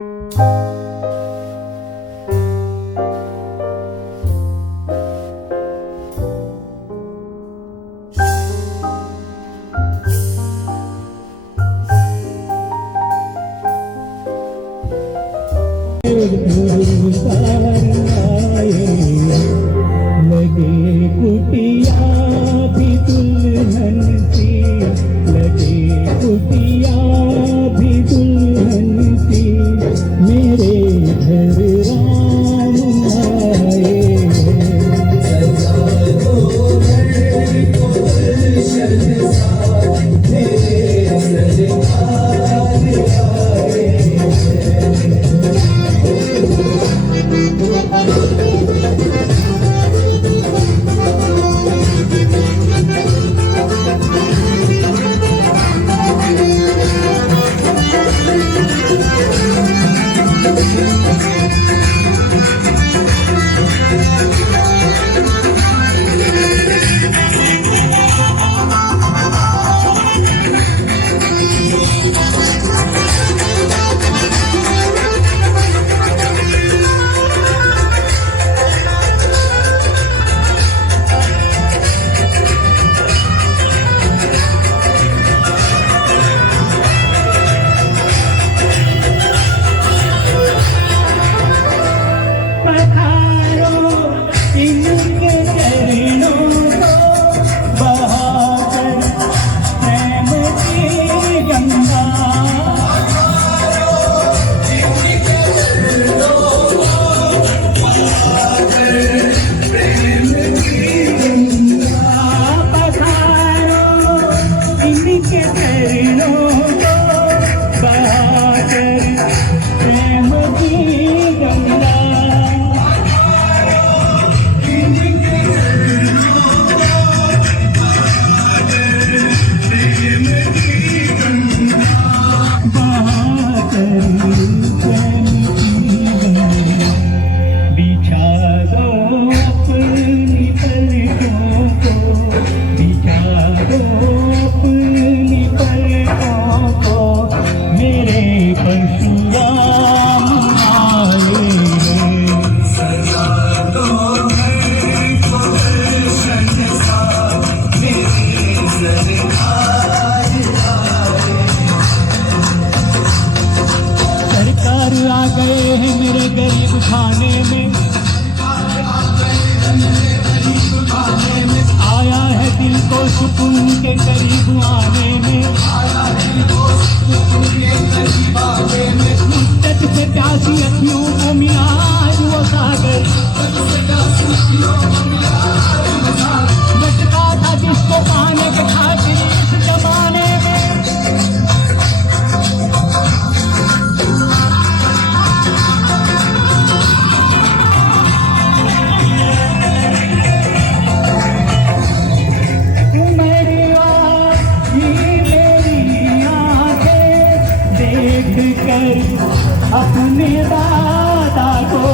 लगे कुटिया भी दुल्हन सी, लगे कुटिया भी दुल्हन सी, मेरे घर राम आए। आ गए हैं मेरे गरीब खाने में, आया है दिल को सुकून के करीब आने में, मुद्दत से प्यासी अखियों को मिला वो सागर, भटका था जिसको पाने के खातिर इस जमाने में। अपने दादा को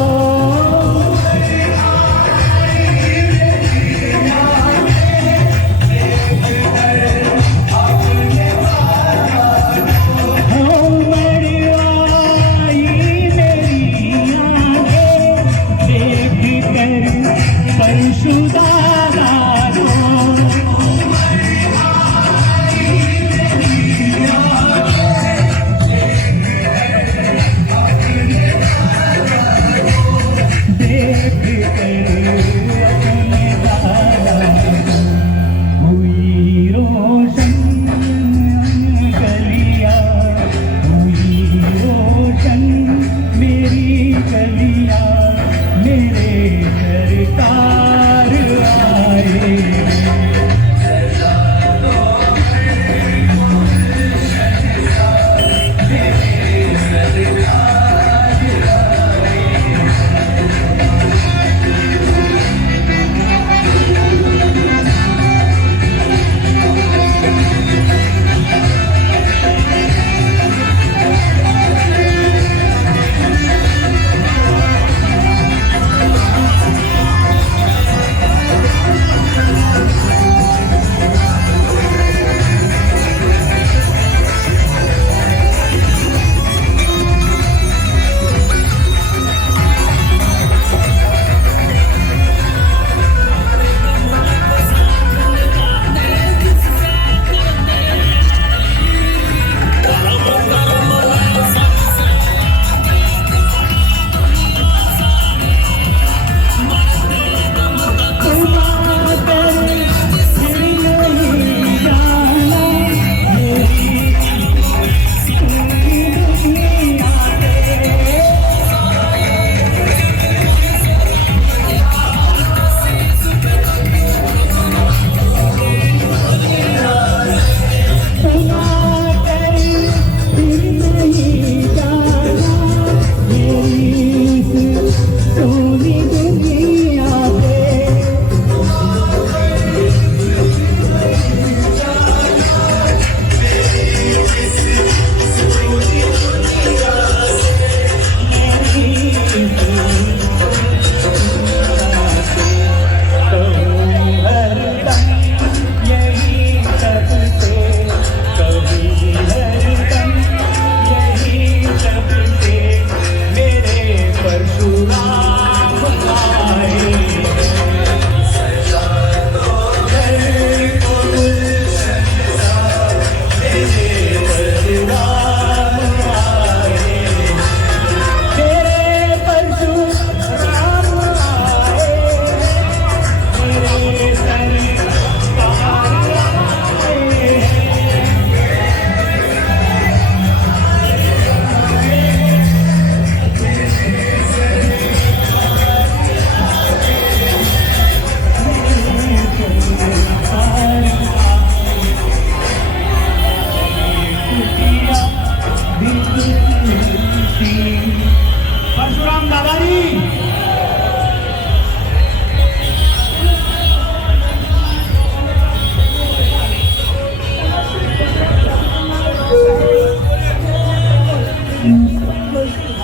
જોશી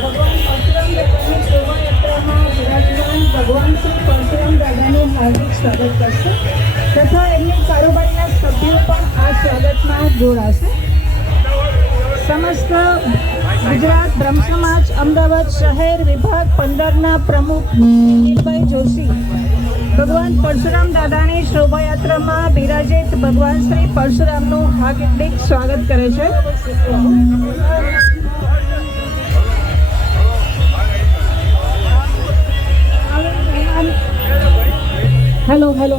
ભગવાન પરશુરામ દાદાની શોભાયાત્રામાં વિરાજમાન ભગવાન શ્રી પરશુરામ દાદાનું હાર્દિક સ્વાગત કરશે તથા એમની કારોબારીના સભ્યો પણ આ સ્વાગતમાં જોડાશે. સમસ્ત ગુજરાત બ્રહ્મ સમાજ અમદાવાદ શહેર વિભાગ 15ના પ્રમુખ નીલભાઈ જોશી ભગવાન પરશુરામ દાદાની શોભાયાત્રામાં બિરાજિત ભગવાન શ્રી પરશુરામનું હાર્દિક સ્વાગત કરે છે. હેલો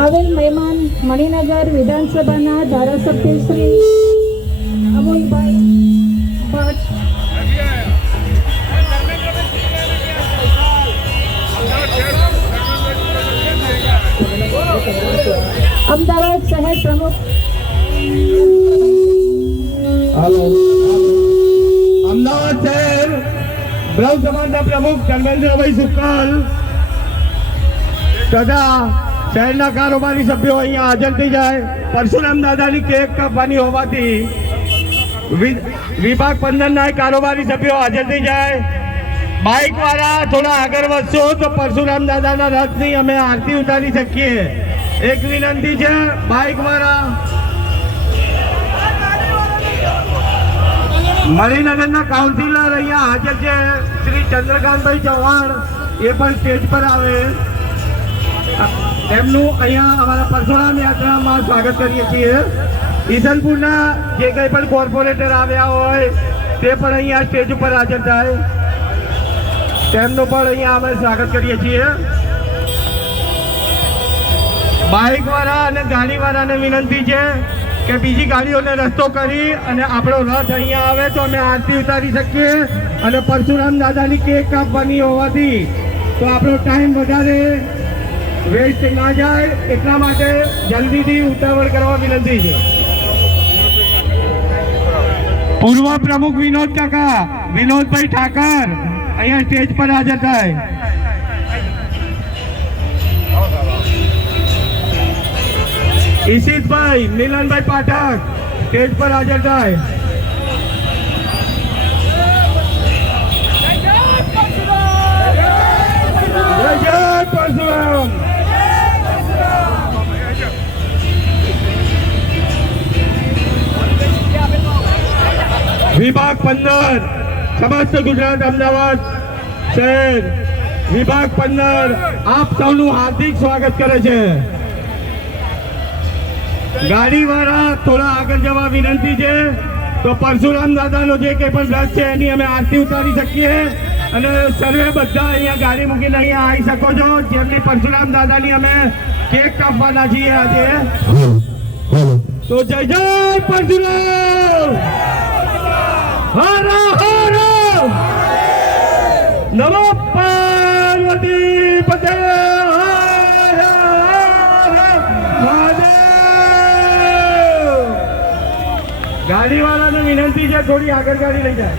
આવેલ મહેમાન મણિનગર વિધાનસભાના ધારાસભ્ય શ્રી અમોલભાઈ ભટ્ટ, અમદાવાદ શહેર પ્રમુખ અમદાવાદ શહેર બ્રહ્મ સમાજના પ્રમુખ ધર્મેન્દ્રભાઈ સુકાલ તથા શહેરના કારોબારી સભ્યો અહીંયા હાજર થઈ જાય. પરશુરામ દાદાની કેક કાપવાની હોવાથી વિભાગ 15ના કારોબારી સભ્યો હાજર થઈ જાય. બાઇક વાળા થોડા આગળ વધશો તો પરશુરામ દાદાના રથની અમે આરતી ઉતારી શકીએ. એક વિનંતી છે, બાઇક વાળા મણિનગરના કાઉન્સિલર અહીંયા હાજર છે શ્રી ચંદ્રકાંતભાઈ ચૌહાણ, એ પણ સ્ટેજ પર આવે. એમનું અહીંયા અમારા પરશુરામ યાત્રામાં સ્વાગત કરીએ છીએ. ઈસનપુરના જે કંઈ પણ કોર્પોરેટર આવ્યા હોય તે પણ અહીંયા સ્ટેજ ઉપર હાજર થાય, તેમનું પણ અહીંયા અમે સ્વાગત કરીએ છીએ. બાઇકવાળા અને ગાડીવાળાને વિનંતી છે કે બીજી ગાડીઓને રસ્તો કરી અને આપણો રથ અહીંયા આવે તો અમે આરતી ઉતારી શકીએ. અને પરશુરામ દાદાની કેક કાપવાની હોવાથી તો આપણો ટાઈમ વધારે વેસ્ટ ના જાય એટલા માટે જલ્દીથી ઉતાવળ કરવા વિનંતી છે. પૂર્વ પ્રમુખ વિનોદ કાકા, વિનોદભાઈ ઠાકર અહીંયા સ્ટેજ પર હાજર થાય. ઈશિતભાઈ, મિલનભાઈ પાઠક સ્ટેજ પર હાજર થાય. જય પરશુરામ. વિભાગ 15 સમસ્ત ગુજરાત અમદાવાદ શહેર વિભાગ 15 આપ સૌનું હાર્દિક સ્વાગત કરે છે. ગાડીવાળા થોડા આગળ જવા વિનંતી છે તો પરશુરામ દાદાનો જે કંઈ પણ રથ છે એની અમે આરતી ઉતારી શકીએ. અને સર્વે બધા અહીંયા ગાડી મૂકીને અહીંયા આવી શકો છો, જેમની પરશુરામ દાદાની અમે કેક કાપવાના છીએ આજે. તો જય જય પરશુરામ, હર હર નમો પાર્વતી પતે, હર હર મહાદેવ. ગાડીવાળાને વિનંતી છે થોડી આગળ ગાડી લઈ જાય.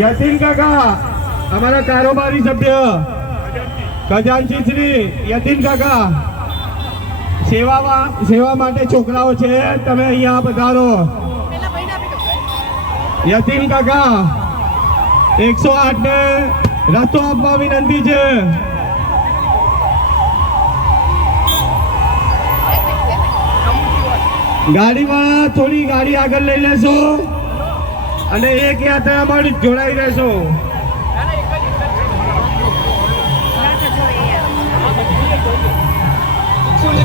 યતીન કાકા અમારા કારોબારી સભ્ય ખજાનચી શ્રી યતીન કાકા, સેવા માટે છોકરાઓ છે, તમે અહીંયા પધારો. યતીન કાકા 108 ને રસ્તો આપવા વિનંતી છે. ગાડીવાળા થોડી ગાડી આગળ લઈ લેશો અને એક યાત્રામાં જોડાઈ રહેશો.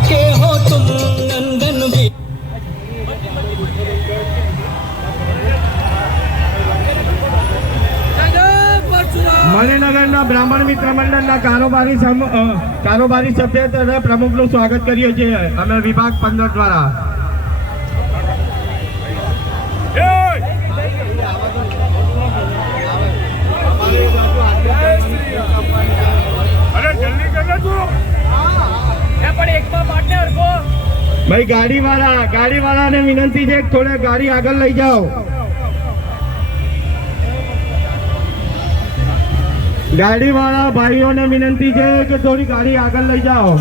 के हो तुम नंदन भी મણિનગરના બ્રાહ્મણ મિત્ર મંડળના કારોબારી સભ્ય તથા પ્રમુખનું સ્વાગત કરીએ છીએ અમે વિભાગ 15 દ્વારા. ભાઈ ગાડીવાળાને વિનંતી છે થોડે ગાડી આગળ લઈ જાઓ. ગાડીવાળા ભાઈઓને વિનંતી છે કે થોડી ગાડી આગળ લઈ જાઓ.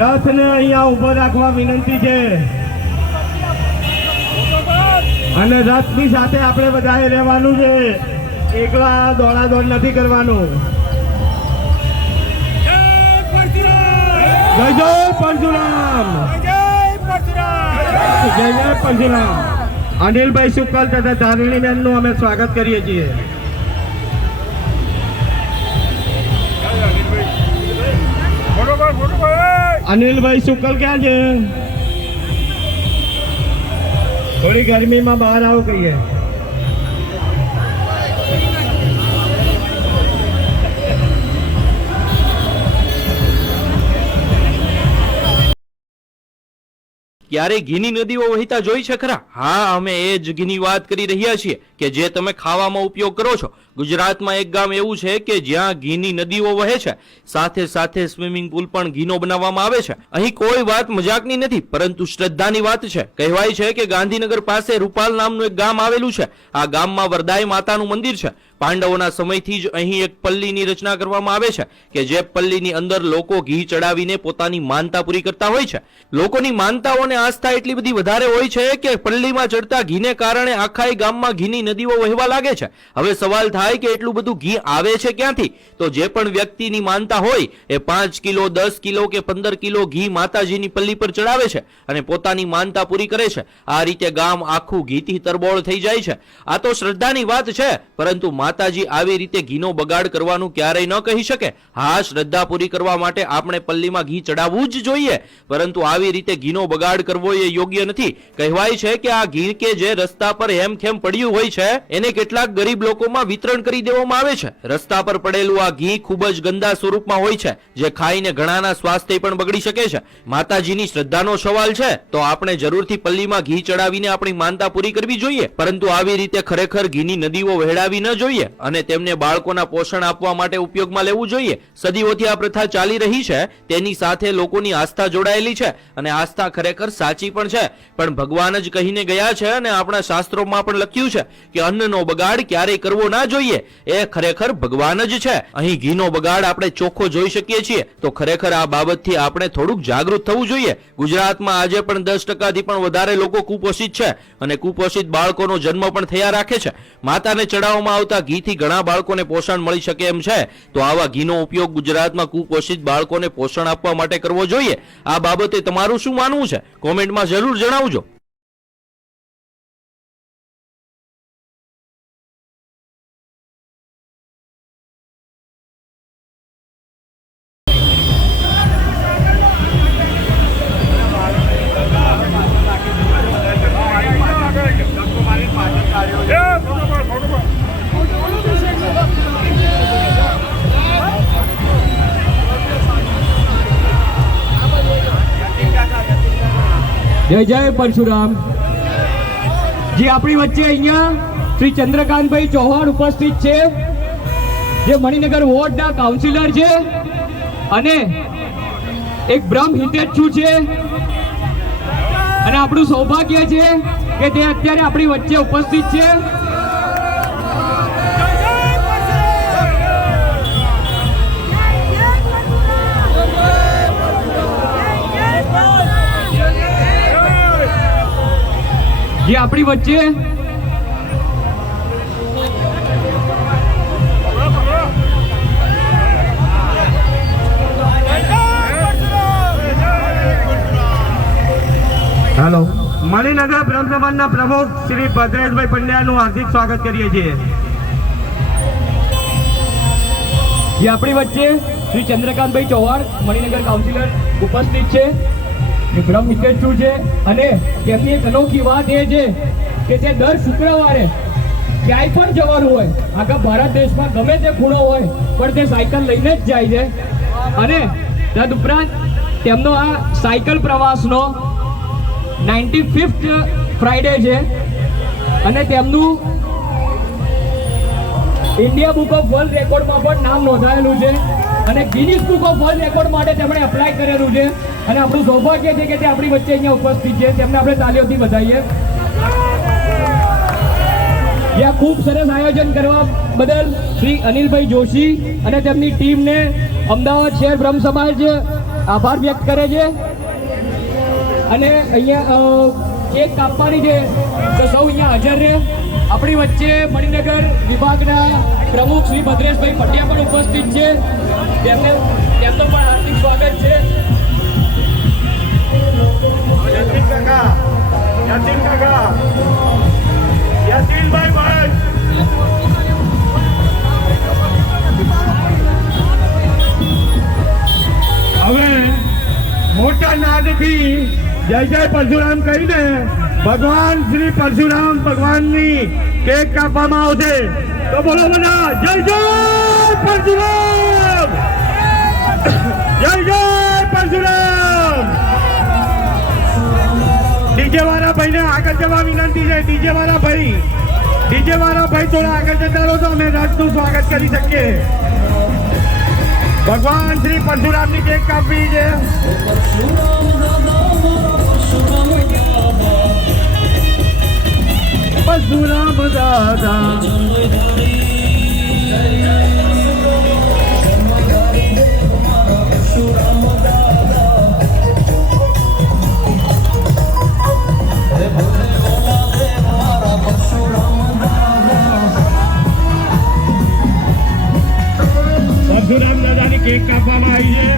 રથને અહીંયા ઉભો રાખવા વિનંતી છે. અને રથની સાથે આપણે બધાએ રહેવાનું છે, એકલા દોડાદોડ નથી કરવાનું. જય જય પરશુરામ, જય જય પરશુરામ. અનિલભાઈ શુક્લ તથા ધારિણીબેનનું અમે સ્વાગત કરીએ છીએ. અનિલભાઈ શુક્લ ક્યાં છે? થોડી ગરમીમાં બહાર આવો કહીએ. ક્યારે ઘીની નદીઓ વહેતા જોઈ છે ખરા? હા, અમે એ જ ઘીની વાત કરી રહ્યા છીએ કે જે તમે ખાવામાં ઉપયોગ કરો છો. ગુજરાતમાં એક ગામ એવું છે કે જ્યાં ઘીની નદીઓ વહે છે, સાથે સાથે સ્વિમિંગ પુલ પણ ઘીનો બનાવવામાં આવે છે. અહીં કોઈ વાત મજાકની નથી, પરંતુ શ્રદ્ધાની વાત છે. કહેવાય છે કે ગાંધીનગર પાસે રૂપાલ નામનું એક ગામ આવેલું છે. આ ગામમાં વરદાય માતાનું મંદિર છે. પાંડવોના સમયથી જ અહીં એક પલ્લીની રચના કરવામાં આવે છે કે જે પલ્લીની અંદર લોકો ઘી ચડાવીને પોતાની માનતા પૂરી કરતા હોય છે. લોકોની માનતાઓને આસ્થા એટલી બધી વધારે હોય છે કે પલ્લીમાં ચડતા ઘીને કારણે આખા ગામમાં ઘીની નદીઓ વહેવા લાગે છે. હવે સવાલ થાય કે એટલું બધું ઘી આવે છે ક્યાંથી? તો જે પણ વ્યક્તિની માનતા હોય એ 5 કિલો, 10 કિલો કે 15 કિલો ઘી માતાજીની પલ્લી પર ચડાવે છે અને પોતાની માનતા પૂરી કરે છે. આ રીતે ગામ આખું ઘીથી તરબોળ થઈ જાય છે. આ તો શ્રદ્ધાની વાત છે, પરંતુ માતાજી આવી રીતે ઘીનો બગાડ કરવાનું ક્યારેય ન કહી શકે. હા, શ્રદ્ધા પૂરી કરવા માટે આપણે પલ્લીમાં ઘી ચડાવવું જ જોઈએ, પરંતુ આવી રીતે ઘીનો બગાડ કરવો એ યોગ્ય નથી. કહેવાય છે કે આ ઘી કે જે રસ્તા પર હેમખેમ પડ્યું હોય છે એને કેટલાક ગરીબ લોકોમાં વિતરણ કરી દેવામાં આવે છે. રસ્તા પર પડેલું આ ઘી ખૂબ જ ગંદા સ્વરૂપમાં હોય છે, જે ખાઈને ઘણાના સ્વાસ્થ્ય પણ બગડી શકે છે. માતાજીની શ્રદ્ધાનો સવાલ છે તો આપણે જરૂરથી પલ્લીમાં ઘી ચડાવીને આપણી માનતા પૂરી કરવી જોઈએ, પરંતુ આવી રીતે ખરેખર ઘીની નદીઓ વહેડાવી ન જોઈએ અને તેમને બાળકોના પોષણ આપવા માટે ઉપયોગમાં લેવું જોઈએ. સદીઓથી આ પ્રથા ચાલી રહી છે, તેની સાથે લોકોની આસ્થા જોડાયેલી છે અને આસ્થા ખરેખર સાચી પણ છે. પણ ભગવાન જ કહીને ગયા છે અને આપણા શાસ્ત્રોમાં પણ લખ્યું છે કે અન્નનો બગાડ ક્યારેય કરવો ના જોઈએ. એ ખરેખર ભગવાન જ છે. અહીં ઘીનો બગાડ આપણે ચોખ્ખો જોઈ શકીએ છીએ, તો ખરેખર આ બાબતથી આપણે થોડુંક જાગૃત થવું જોઈએ. ગુજરાતમાં આજે પણ 10%થી પણ વધારે લોકો કુપોષિત છે અને કુપોષિત બાળકોનો જન્મ પણ થયા રાખે છે. માતાને ચડાવવામાં આવતા ઘીથી ઘણા બાળકોને પોષણ મળી શકે એમ છે, તો આવા ઘીનો ઉપયોગ ગુજરાતમાં કુપોષિત બાળકોને પોષણ આપવા માટે કરવો જોઈએ. આ બાબતે તમારું શું માનવું છે? કોમેન્ટમાં જરૂર જણાવજો. જય જય પરશુરામ. જે આપણી વચ્ચે અહીંયા શ્રી ચંદ્રકાંતભાઈ ચૌહાણ ઉપસ્થિત છે, જે મણિનગર વોર્ડના કાઉન્સિલર છે અને એક બ્રહ્મ હિતેચ્છુ છે, અને આપણું સૌભાગ્ય છે કે તે અત્યારે આપણી વચ્ચે ઉપસ્થિત છે. જે આપણી વચ્ચે હેલો, મણિનગર બ્રહ્મ સમાજના પ્રમુખ શ્રી ભદ્રેશભાઈ પંડ્યાનું હાર્દિક સ્વાગત કરીએ છીએ. જે આપણી વચ્ચે શ્રી ચંદ્રકાંતભાઈ ચૌહાણ મણિનગર કાઉન્સિલર ઉપસ્થિત છે, જે બ્રહ્મ હિતેચ્છુ છે, અને તેમની એક અનોખી વાત એ છે કે તે દર શુક્રવારે ક્યાંય પણ જવાનું હોય, આખા ભારત દેશમાં ગમે તે ખૂણો હોય, પણ તે સાયકલ લઈને જ જાય છે. અને તદુપરાંત તેમનો આ સાયકલ પ્રવાસનો 95th ફ્રાઈડે છે અને તેમનું ઇન્ડિયા બુક ઓફ વર્લ્ડ રેકોર્ડમાં પણ નામ નોંધાયેલું છે અને Guinness book of world record માટે તેમણે એપ્લાય કરેલું છે. અને આપણું સૌભાગ્ય છે કે તે આપણી વચ્ચે અહીંયા ઉપસ્થિત છે. તેમને આપણે તાલીઓથી વધાવીએ. જ્યાં ખૂબ સરસ આયોજન કરવા બદલ શ્રી અનિલભાઈ જોશી અને તેમની ટીમને અમદાવાદ શહેર બ્રહ્મ સમાજ આભાર વ્યક્ત કરે છે. અને અહીંયા કેક કાપવાની છે તો સૌ અહીંયા હાજર રહે. આપણી વચ્ચે મણિનગર વિભાગના પ્રમુખ શ્રી ભદ્રેશભાઈ પટિયા પણ ઉપસ્થિત છે. તેમનું પણ હાર્દિક સ્વાગત છે. યાસીન કાકા, યાસીનભાઈ ભાઈ. હવે મોટા નાદથી જય જય પરશુરામ કહીને ભગવાન શ્રી પરશુરામ ભગવાનની કેક કાપવામાં આવશે. તો બોલો બધા જય જય પરશુરામ, જય જય પરશુરામ. ડીજે વાળા ભાઈને આગળ જવા વિનંતી છે. ડીજે વાળા ભાઈ થોડા આગળ જતા રહો તો અમે રથનું સ્વાગત કરી શકીએ. ભગવાન શ્રી પરશુરામની કેક કાપવી છે. પરશુરામ દાદા પરશુરામ દાદાની કેક કાપવામાં આવી છે.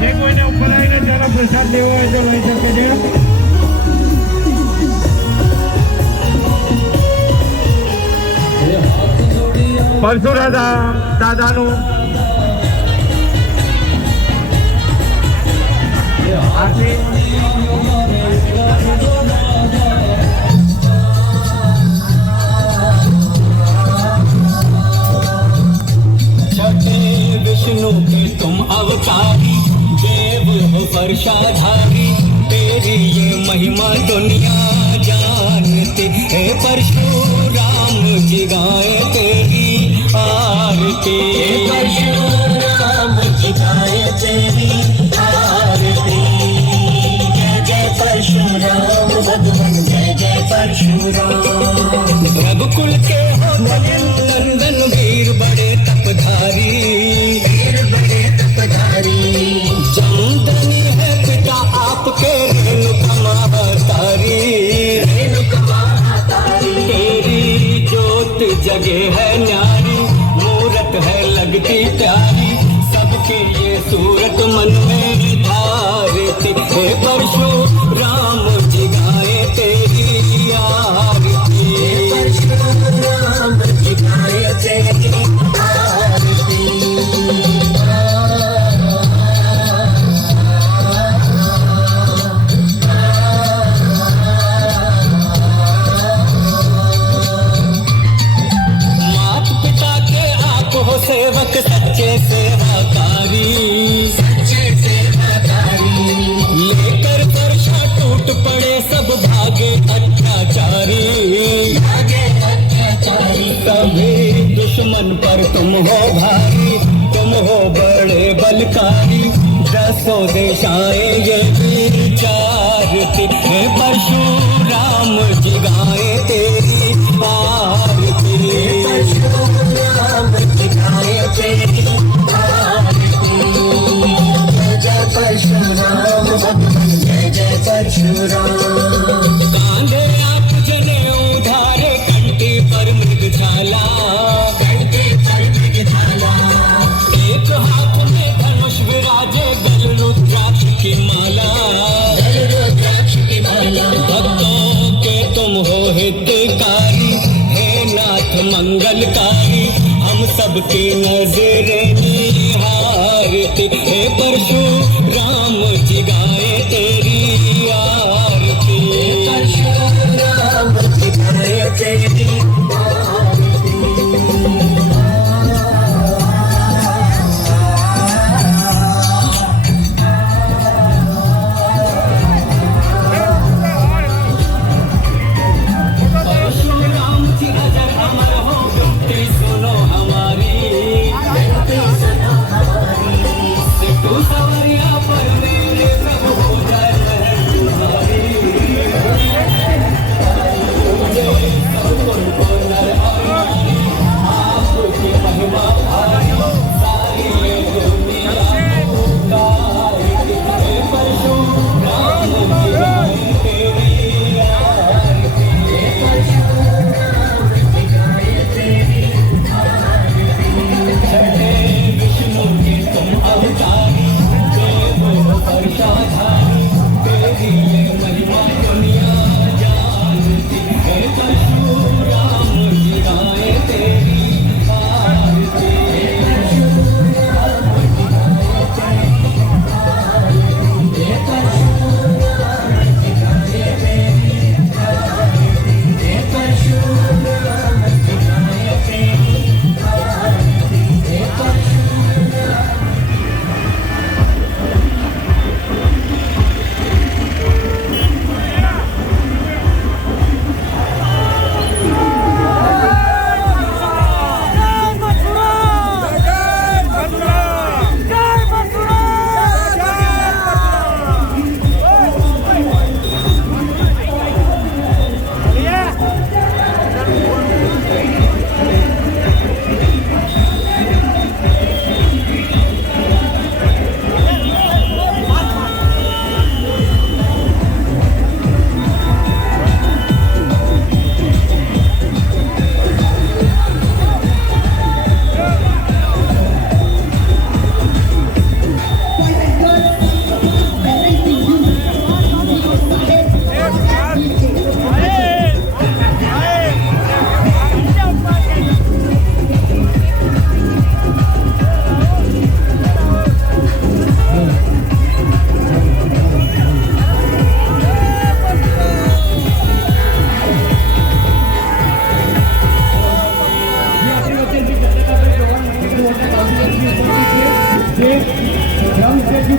જે કોઈને ઉપર આવીને તેનો પ્રસાદ લેવો હોય તો લઈ શકે છે. પરશુરામ દાદાનું આરતી विष्णु के तुम अवतारी, देव हो वर्षाधारी, तेरी ये महिमा दुनिया जानते. हे परशुराम जी गाए तेरी आरती. परशुराम जी गाए तेरी आरती. जय जय परशुराम भगवान, जय जय परशुराम. रघुकुल के हो नंदन वीर बड़े तपधारी, चंदनी है पिता आपके रेणुका महातारी. तेरी जोत जगे है न्यारी, मूरत है लगती प्यारी, सबके ये सूरत मन में धारती. हे परशुराम जी गाए तेरी आरती. परशुराम जी गाए तेरी आरती. सेवक सच्चे सेवाकारी, लेकर वर्षा टूट पड़े सब भागे अत्याचारी. सभी दुश्मन पर तुम हो भारी, तुम हो बड़े बलकारी, दसों दिशाएं ये विचारती. हे परशुराम जी गाए तेरी आरती. परशुराम जी गाए तेरी आरती. जय परशुराम भगवान, जय जय परशुराम. कांधे आप जने उधारे, कंठी पर मृगछाला, एक हाथ में धनुष विराजे, गल रुद्राक्ष की माला. भक्तों के तुम हो हितकारी, हे नाथ मंगलकारी, हम सबकी नजरें निहारती. हे परशुराम जी गाए तेरी आरती. परशुराम जी गाए तेरी आरती. परशुराम जी अजर अमर हो, विनती सुनो हमारी. सिद्धू सवरिया पर मेरे प्रभु हो जाए शरण तुम्हारी.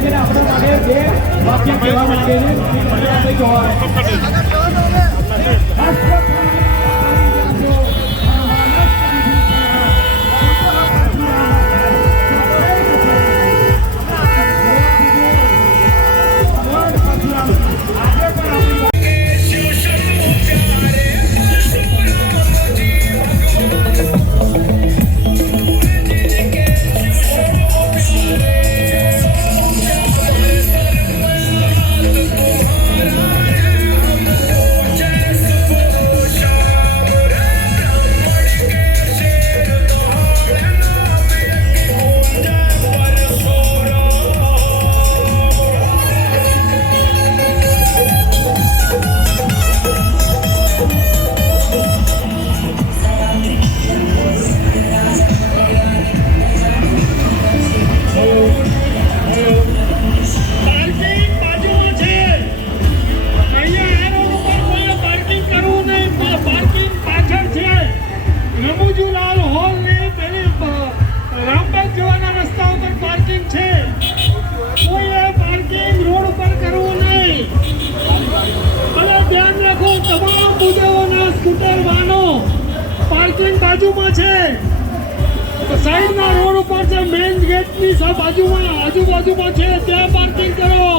છે ને આપણા માટે બે વાક્ય કહેવા માંગે છે શ્રી ચંદ્રકાંતભાઈ ચૌહાણ. બાજુમાં છે તો સાઈડના રોડ ઉપર છે, મેઇન ગેટની બાજુમાં આજુબાજુમાં છે ત્યાં પાર્કિંગ કરો.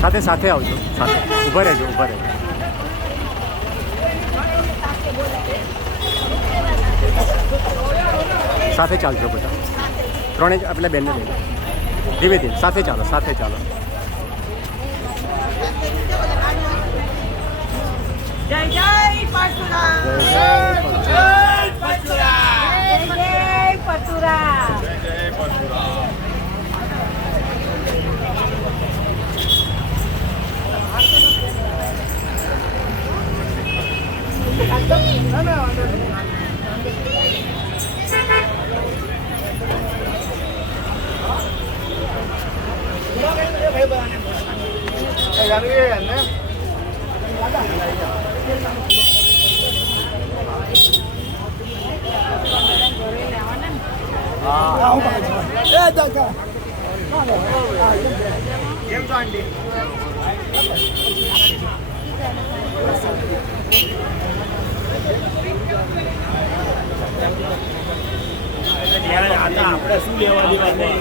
સાથે સાથે આવજો, સાથે ઊભા રહેજો, ઊભા રહેજો. સાથે ચાલજો બધા, ત્રણેય પેલા બેનને લઈ લો. ધીમે ધીમે સાથે ચાલો, સાથે ચાલો. જય જય પરશુરામ, જય જય જય પરશુરામ. આપણે શું લેવાની વાત નહીં.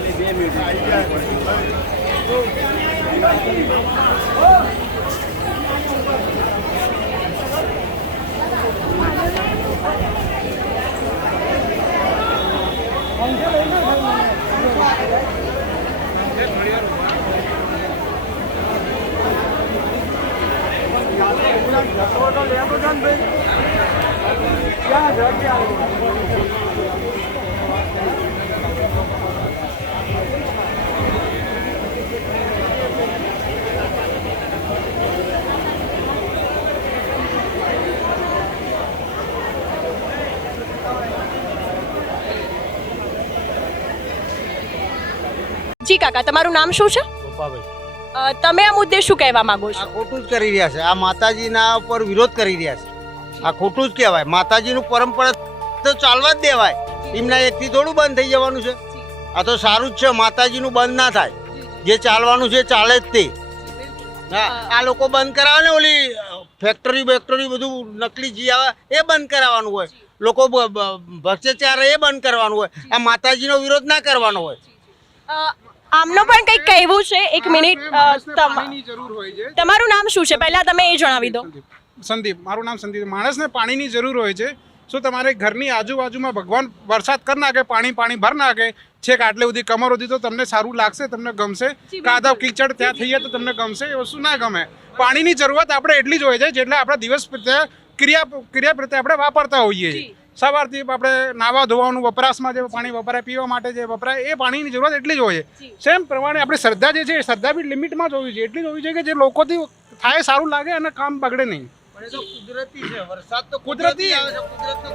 જી કાકા, તમારું નામ શું છે? તમે આ મુદ્દે શું કહેવા માંગો છો? આ ખોટું જ કરી રહ્યા છે. આ માતાજીના ઉપર વિરોધ કરી રહ્યા છે. આ ખોટું જ કહેવાય. માતાજીનું પરંપરા તો ચાલવા જ દેવાય. એમના એકથી થોડું બંધ થઈ જવાનું છે. આ તો સારું જ છે, માતાજીનું બંધ ના થાય. જે ચાલવાનું છે ચાલે જ તે. હા, આ લોકો બંધ કરાવે ને ઓલી ફેક્ટરી બધું નકલી ઘી આવે એ બંધ કરાવવાનું હોય, લોકો ભ્રષ્ટાચાર એ બંધ કરવાનું હોય, આ માતાજીનો વિરોધ ના કરવાનો હોય. આમનો પણ કંઈક કહેવું છે. એક મિનિટ, જરૂર હોય છે. તમારું નામ શું છે પહેલા તમે એ જણાવી દો. સંદીપ, મારું નામ સંદીપ. માણસને પાણીની જરૂર હોય છે. શું તમારે ઘરની આજુબાજુમાં ભગવાન વરસાદ કરી નાખે, પાણી ભર નાખે છેક આટલે સુધી કમર સુધી, તો તમને સારું લાગશે, તમને ગમશે? કાદવ કીચડ ત્યાં થઈ જાય તો તમને ગમશે? એ વસ્તુ ના ગમે. પાણીની જરૂરત આપણે એટલી જ હોય છે જેટલે આપણા દિવસ પ્રત્યે ક્રિયા પ્રત્યે આપણે વાપરતા હોઈએ છીએ. સવારથી આપણે નાવા ધોવાનું વપરાશમાં જે પાણી વપરાય, પીવા માટે જે વપરાય, એ પાણીની જરૂરત એટલી જ હોય છે. સેમ પ્રમાણે આપણી શ્રદ્ધા જે છે એ શ્રદ્ધા બી લિમિટમાં જ હોવી જોઈએ, એટલી જ હોવી જોઈએ કે જે લોકોથી થાય સારું લાગે અને કામ બગડે નહીં. કુદરતી છે, વરસાદ તો કુદરતી આવે છે,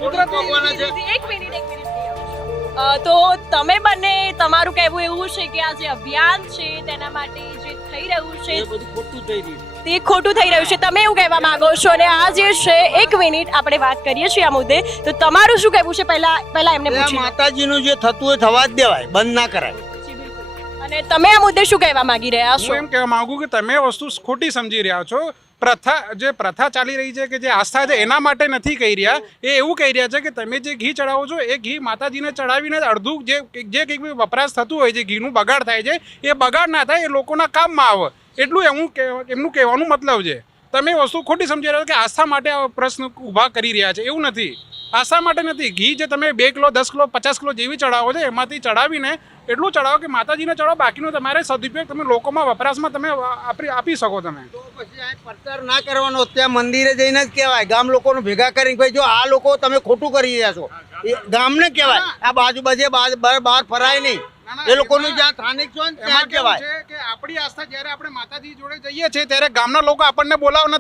કુદરતનો ભગવાન છે. એક મિનિટ. તો તમે બંને તમારું કહેવું એવું છે કે આ જે અભિયાન છે તેના માટે જે થઈ રહ્યું છે એ બધું ખોટું થઈ રહ્યું છે. તે ખોટું થઈ રહ્યું છે, તમે એવું કહેવા માંગો છો? અને આ જે છે, એક મિનિટ આપણે વાત કરીએ છીએ આ મુદ્દે, તો તમારું શું કહેવું છે? પહેલા એમને પૂછીએ. માતાજીનું જે થતું હોય થવા જ દેવાય, બંધ ના કરાય. અને તમે આ મુદ્દે શું કહેવા માંગી રહ્યા છો? હું એમ કહેવા માંગુ કે તમે વસ્તુ ખોટી સમજી રહ્યા છો. પ્રથા ચાલી રહી છે કે જે આસ્થા છે એના માટે નથી કહી રહ્યા, એ એવું કહી રહ્યા છે કે તમે જે ઘી ચડાવો છો એ ઘી માતાજીને ચડાવીને અડધું જે કંઈક બી વપરાશ થતું હોય છે, ઘીનું બગાડ થાય છે, એ બગાડ ના થાય, એ લોકોના કામમાં આવે, એટલું એમનું કહેવાનું મતલબ છે. તમે વસ્તુ ખોટી સમજી રહ્યા છો કે આસ્થા માટે આ પ્રશ્ન ઊભા કરી રહ્યા છે. એવું નથી, આસ્થા માટે નથી. ઘી જે તમે 2 કિલો 10 કિલો 50 કિલો જેવી ચડાવો છો એમાંથી ચડાવીને એટલું ચડાવો કે માતાજીને ચડાવો, બાકીનો તમારે સદુપયોગ તમે લોકોમાં વપરાશમાં તમે આપી શકો. તમે તો પછી આ પ્રચાર ના કરવાનો, ત્યાં મંદિરે જઈને જ કહેવાય, ગામ લોકોને ભેગા કરીને ભાઈ જો આ લોકો તમે ખોટું કરી રહ્યા છો, એ ગામને કહેવાય. આ બાજુ બહાર ફરાય નહીં, એ લોકોનું જ્યાં સ્થાનિક છો ને ત્યાં કહેવાય કે આપણી આસ્થા જ્યારે આપણે માતાજી જોડે જઈએ છીએ ત્યારે ગામના લોકો આપણને બોલાવવા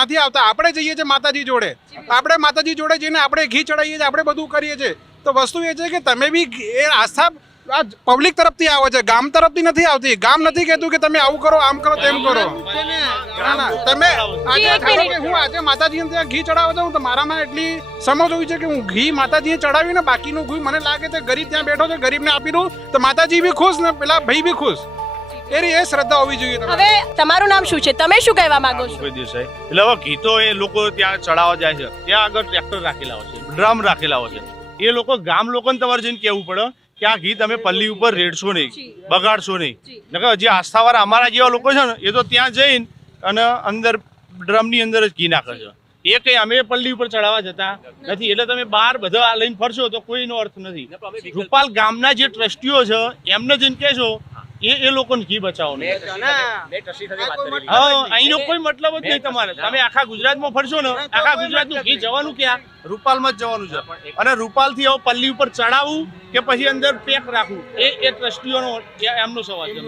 નથી આવતા, આપણે જઈએ છીએ માતાજી જોડે. આપણે માતાજી જોડે જઈને આપણે ઘી ચડાવીએ છીએ, આપણે બધું કરીએ છીએ. તો વસ્તુ એ છે કે તમે બી એ આસ્થા આ પબ્લિક તરફથી આવે છે, ગામ તરફથી નથી આવતી. ગામ નથી કહેતું કે તમે આવું કરો, આમ કરો, તેમ કરો. તમે હું આજે માતાજીને ત્યાં ઘી ચડાવવા જાઉં તો મારામાં એટલી સમજ હોવી છે કે હું ઘી માતાજીને ચડાવીને બાકીનું ઘી મને લાગે છે ગરીબ ત્યાં બેઠો છે, ગરીબને આપી દઉં તો માતાજી બી ખુશ ને પેલા ભાઈ બી ખુશ. એ શ્રદ્ધા હોવી જોઈએ. હવે તમારું નામ શું છે? તમે શું કહેવા માંગો છો? એટલે હવે ઘી તો એ લોકો ત્યાં ચડાવવા જાય છે, ત્યાં આગળ ટ્રેક્ટર રાખેલા હોય છે, ડ્રમ રાખેલા હોય છે. એ લોકો ગામ લોકોને તમારે જઈને કહેવું પડે કે આ ઘી તમે પલ્લી ઉપર રેડશો નહીં, બગાડશો નહીં. નકર જે આસ્થાવાળા અમારા જેવા લોકો છે ને એ તો ત્યાં જઈને અને અંદર ડ્રમની અંદર જ ઘી નાખે છે. એ કઈ અમે પલ્લી ઉપર ચડાવવા જતા નથી. એટલે તમે બહાર બધા લઈને ફરશો તો કોઈનો અર્થ નથી. રૂપાલ ગામના જે ટ્રસ્ટીઓ છે એમને જઈને કહેશો એ લોકોને ઘી બચાવો. અહીંનો કોઈ મતલબ જ નહીં તમારે. તમે આખા ગુજરાતમાં ફરશો ને, આખા ગુજરાતનું ઘી જવાનું ક્યાં? રૂપાલમાં જ જવાનું છે. અને રૂપાલથી હવે પલ્લી ઉપર ચડાવવું કે પછી અંદર પેક રાખવું એ ટ્રસ્ટીઓનો એમનો સવાલ છે.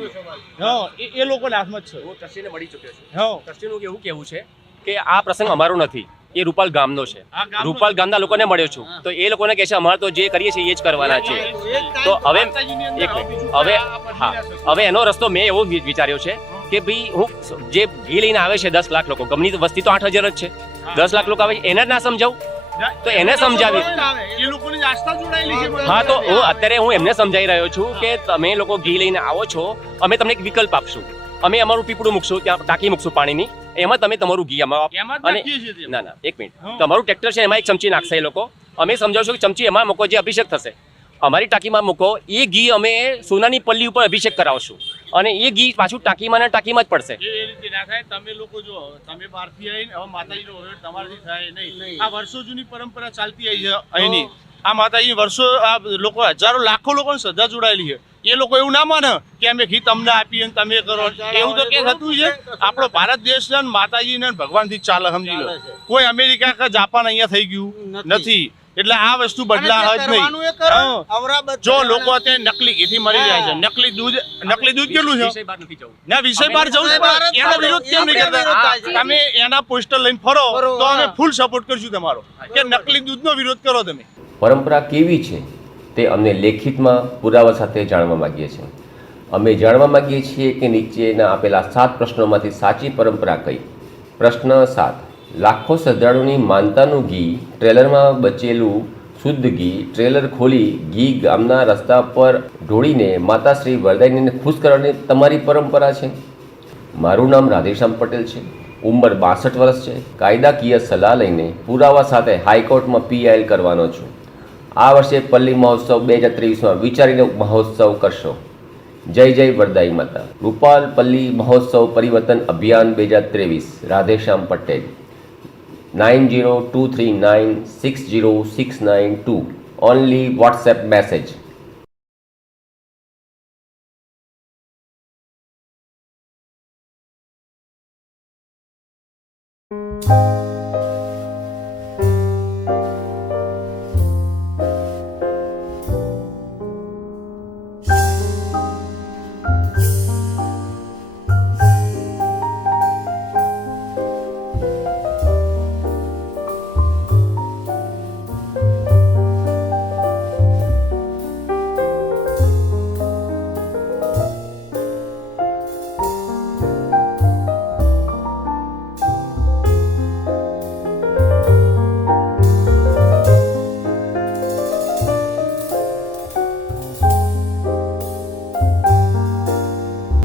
એ લોકોના હાથમાં જ છે. હું ટ્રસ્ટીને મળી ચૂક્યો છું. ટ્રસ્ટીનું એવું કહેવું છે કે આ પ્રસંગ અમારો નથી, એ રૂપાલ ગામનો છે. રૂપાલ ગામના લોકોને મળ્યો છું તો એ લોકોને કહે છે અમારે તો જે કરીએ છીએ એ જ કરવાના છે. તો હવે એનો રસ્તો મેં એવો વિચાર્યો છે કે ભાઈ હું જે ઘી લઈને આવે છે 10 લાખ લોકો, ગમની વસ્તી તો 8,000 જ છે, 10 લાખ લોકો આવે એને જ ના સમજાવું તો એને સમજાવી. હા, તો અત્યારે હું એમને સમજાવી રહ્યો છું કે તમે લોકો ઘી લઈને આવો છો, અમે તમને એક વિકલ્પ આપશું. અમે અમારું પીપળું મૂકશું, ત્યાં ટાંકી મૂકશું પાણીની, એમાં તમે તમારું ઘી અને ના એક મિનિટ, તમારું ટ્રેક્ટર છે એમાં એક ચમચી નાખશે એ લોકો, અમે સમજાવશું કે ચમચી એમાં મૂકો, જે અભિષેક થશે અમારી ટાંકીમાં મૂકો. એ ઘી અમે સોનાની પલ્લી ઉપર અભિષેક કરાવશું અને એ ઘી પાછું ટાંકીમાં જ પડશે. એ રીતે ના થાય. તમે લોકો જો તમે બહારથી આવીને હવે માતાજીનો વહીવટ તમારાથી થાય નહીં. આ વર્ષો જૂની પરંપરા ચાલતી આવી છે અહીંની. આ માતાજી વર્ષો આ લોકો હજારો લાખો લોકોની શ્રદ્ધા જોડાયેલી છે. એ લોકો એવું ના માને કે અમે ઘી તમને આપીએ ને તમે કરો, એવું તો કે થતું છે. આપણો ભારત દેશ છે ને માતાજીને ભગવાનથી જ ચાલે, સમજી લો. કોઈ અમેરિકા કે જાપાન અહીંયા થઈ ગયું નથી. એટલે આ વસ્તુ બદલા જ નહીં. જો લોકો અત્યારે નકલી ઘીથી મરી જાય છે, નકલી દૂધ કેટલું છે ના વિષય બહાર જવું, એનો વિરોધ કેમ નહીં કરતા? તમે એના પોસ્ટર લઈને ફરો તો અમે ફૂલ સપોર્ટ કરશું તમારો, કે નકલી દૂધનો વિરોધ કરો તમે. પરંપરા કેવી છે તે અમને લેખિતમાં પુરાવા સાથે જાણવા માગીએ છીએ. અમે જાણવા માગીએ છીએ કે નીચેના આપેલા 7 પ્રશ્નોમાંથી સાચી પરંપરા કઈ. પ્રશ્ન 7. લાખો શ્રદ્ધાળુની માનતાનું ઘી, ટ્રેલરમાં બચેલું શુદ્ધ ઘી ટ્રેલર ખોલી ઘી ગામના રસ્તા પર ઢોળીને માતાશ્રી વરદાયીને ખુશ કરવાની તમારી પરંપરા છે. મારું નામ રાધેશ્યામ પટેલ છે. ઉંમર 62 વર્ષ છે. કાયદાકીય સલાહ લઈને પુરાવા સાથે હાઈકોર્ટમાં PIL કરવાનો છું. આ વર્ષે પલ્લી મહોત્સવ 2023માં વિચારીને મહોત્સવ કરશો. જય જય વરદાઈ માતા. રૂપાલ પલ્લી મહોત્સવ પરિવર્તન અભિયાન 2023 Radheshyam Patel 9023960692 only WhatsApp message.